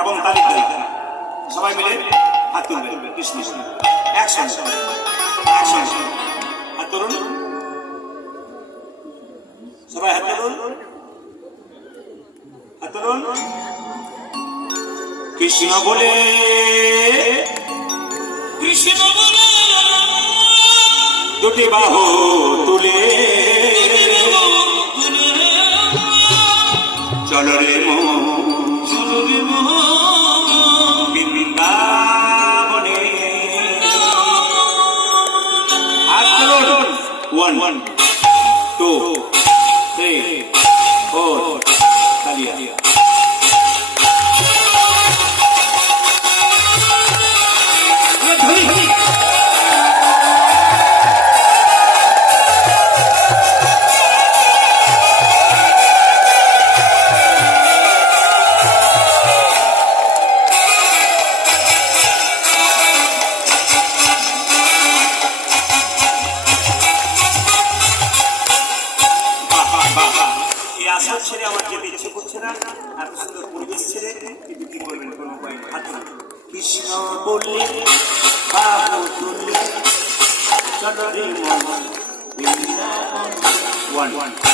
এবং তালি দেবেন। সবাই মিলে হাত তুলবেন। Krishna action action. হাত তুলুন, সবাই হাত তুলুন, হাত তুলুন। কৃষ্ণ বলে কৃষ্ণ বলে দুটি বাহু তুলে চলো রে বৃন্দাবনে। One, 2, 3, 4 তালিয়া। আসর ছেড়ে আমার যেতে ইচ্ছে করছে না, এত সুন্দর পরিবেশ ছেড়ে কিন্তু কি করবেন কোনো উপায় নেই। হাত তুলুন। কৃষ্ণ বললে বাহু তুললে চলো রে মন বৃন্দাবন। 1